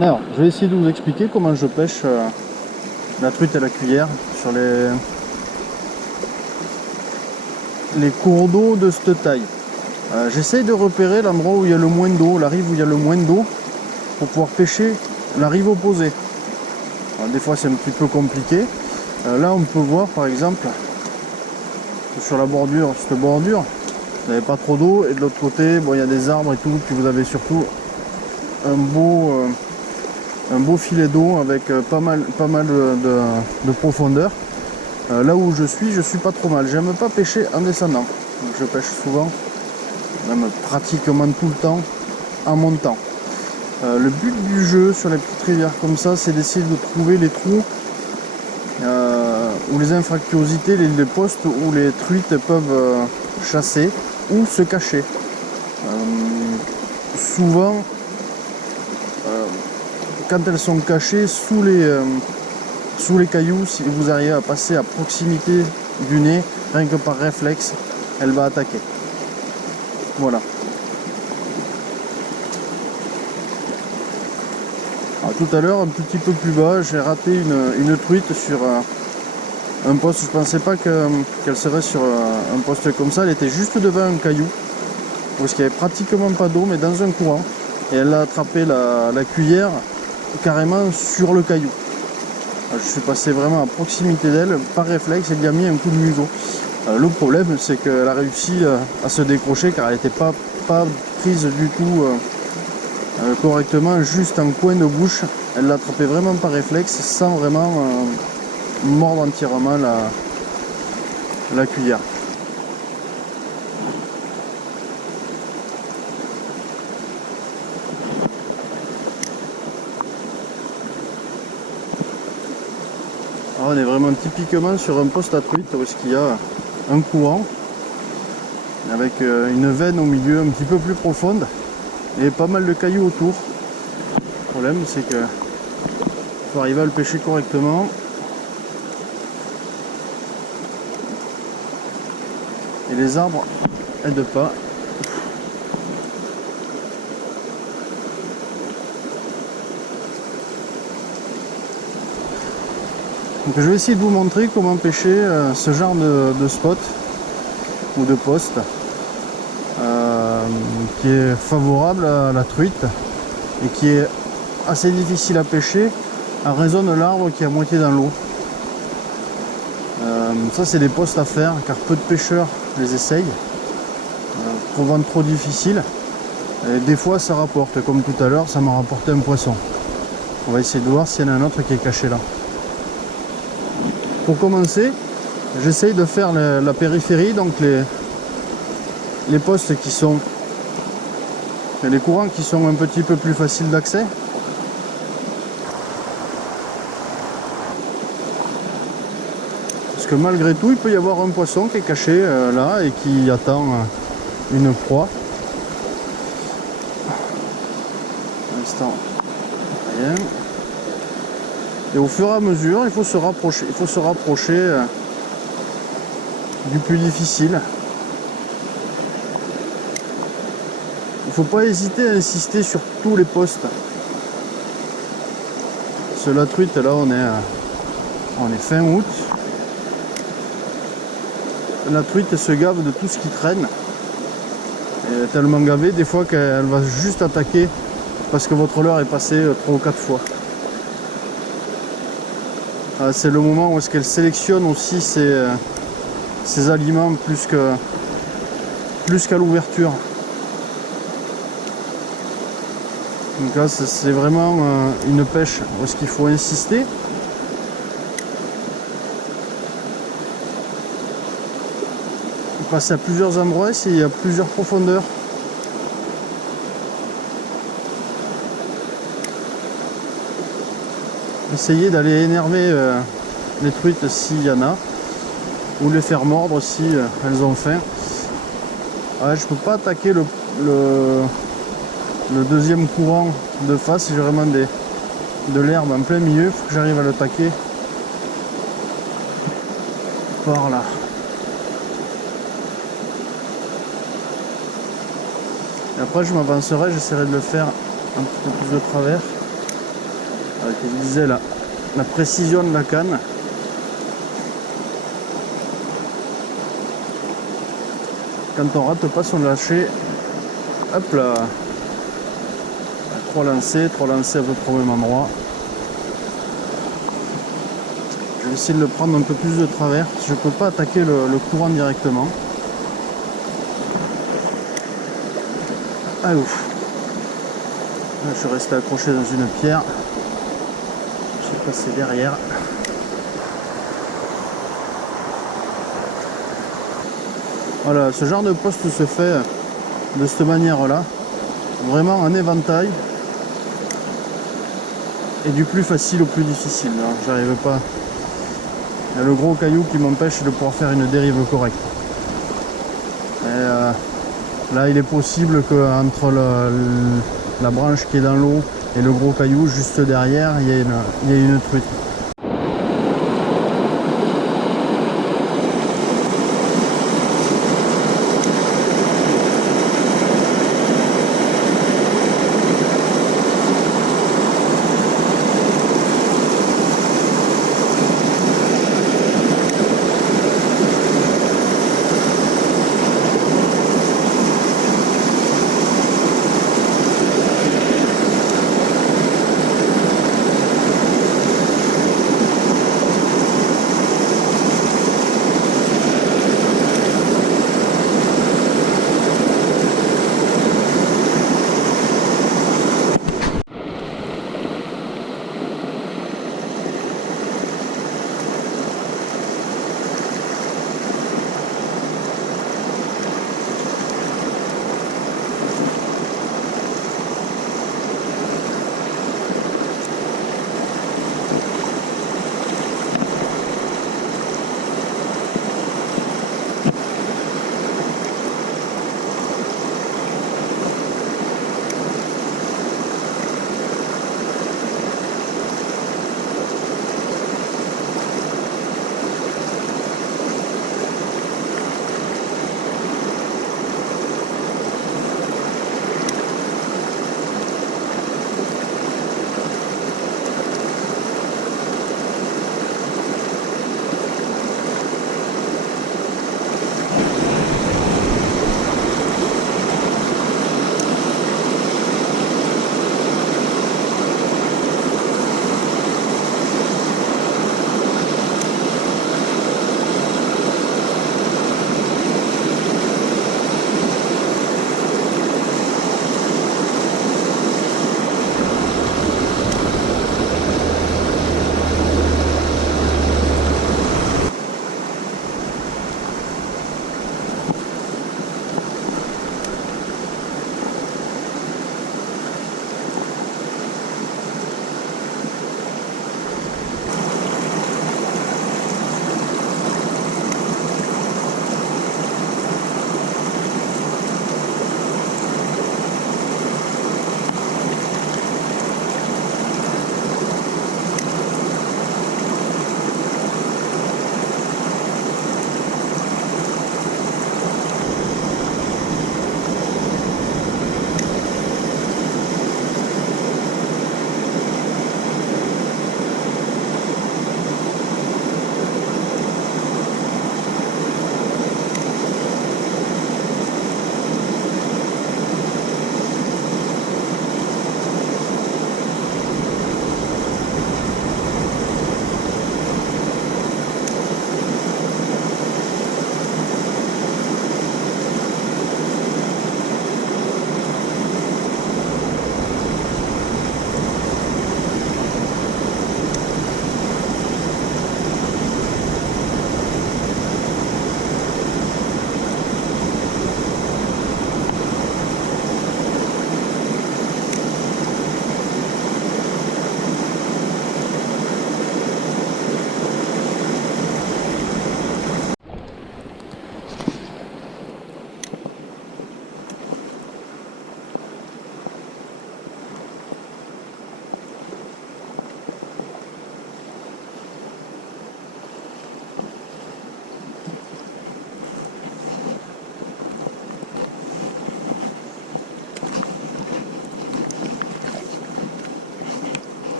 Alors, je vais essayer de vous expliquer comment je pêche la truite à la cuillère sur les cours d'eau de cette taille. J'essaye de repérer l'endroit où il y a le moins d'eau, la rive où il y a le moins d'eau, pour pouvoir pêcher la rive opposée. Alors, des fois c'est un petit peu compliqué. Là on peut voir par exemple sur la bordure, cette bordure, vous n'avez pas trop d'eau, et de l'autre côté, bon, il y a des arbres et tout, puis vous avez surtout un beau filet d'eau avec pas mal de profondeur. Là où je suis pas trop mal. J'aime pas pêcher en descendant. Donc je pêche souvent, même pratiquement tout le temps, en montant. Le but du jeu sur les petites rivières comme ça, c'est d'essayer de trouver les trous ou les infractuosités, les postes où les truites peuvent chasser ou se cacher. Souvent, quand elles sont cachées sous les cailloux, si vous arrivez à passer à proximité du nez, rien que par réflexe, elle va attaquer. Voilà. Alors, tout à l'heure, un petit peu plus bas, j'ai raté une truite sur un poste. Je pensais pas qu'elle serait sur un poste comme ça. Elle était juste devant un caillou, parce qu'il n'y avait pratiquement pas d'eau, mais dans un courant. Et elle a attrapé la cuillère carrément sur le caillou. Alors, je suis passé vraiment à proximité d'elle, par réflexe, et lui a mis un coup de museau. Le problème, c'est qu'elle a réussi à se décrocher, car elle n'était pas prise du tout correctement, juste en coin de bouche. Elle l'a attrapé vraiment par réflexe, sans vraiment mordre entièrement la cuillère. Alors, on est vraiment typiquement sur un poste à truite où il y a un courant avec une veine au milieu un petit peu plus profonde et pas mal de cailloux autour. Le problème, c'est que faut arriver à le pêcher correctement. Et les arbres aident pas. Donc je vais essayer de vous montrer comment pêcher ce genre de spot ou de poste qui est favorable à la truite et qui est assez difficile à pêcher en raison de l'arbre qui est à moitié dans l'eau. Ça c'est des postes à faire car peu de pêcheurs les essayent, trouvant trop difficile. Et des fois ça rapporte, comme tout à l'heure ça m'a rapporté un poisson. On va essayer de voir s'il y en a un autre qui est caché là. Pour commencer, j'essaye de faire la périphérie, donc les postes qui sont, les courants qui sont un petit peu plus faciles d'accès. Parce que malgré tout, il peut y avoir un poisson qui est caché là et qui attend une proie. Pour l'instant, rien. Et au fur et à mesure, il faut se rapprocher du plus difficile. Il ne faut pas hésiter à insister sur tous les postes. Sur la truite, là, on est fin août. La truite se gave de tout ce qui traîne. Elle est tellement gavée, des fois qu'elle va juste attaquer parce que votre leurre est passé 3 ou 4 fois. C'est le moment où est-ce qu'elle sélectionne aussi ses aliments plus qu'à l'ouverture. Donc là c'est vraiment une pêche où est-ce qu'il faut insister. Passer à plusieurs endroits, il y a plusieurs profondeurs. Essayez d'aller énerver les truites s'il y en a, ou les faire mordre si elles ont faim. Ouais, je peux pas attaquer le deuxième courant de face, j'ai vraiment de l'herbe en plein milieu, il faut que j'arrive à l'attaquer par là. Et après je m'avancerai, j'essaierai de le faire un petit peu plus de travers. Comme je disais, la précision de la canne. Quand on rate pas son lâcher, hop là, 3 lancers à peu près au même endroit. Je vais essayer de le prendre un peu plus de travers, je ne peux pas attaquer le courant directement. Ah ouf. Là, je suis resté accroché dans une pierre. Je suis passé derrière. Voilà, ce genre de poste se fait de cette manière-là. Vraiment en éventail. Et du plus facile au plus difficile. J'arrive pas. Il y a le gros caillou qui m'empêche de pouvoir faire une dérive correcte. Et là, il est possible qu'entre la branche qui est dans l'eau et le gros caillou, juste derrière, il y ait une truite.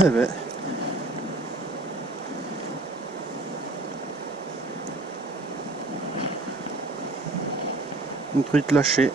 Eh ben. Une truite lâchée.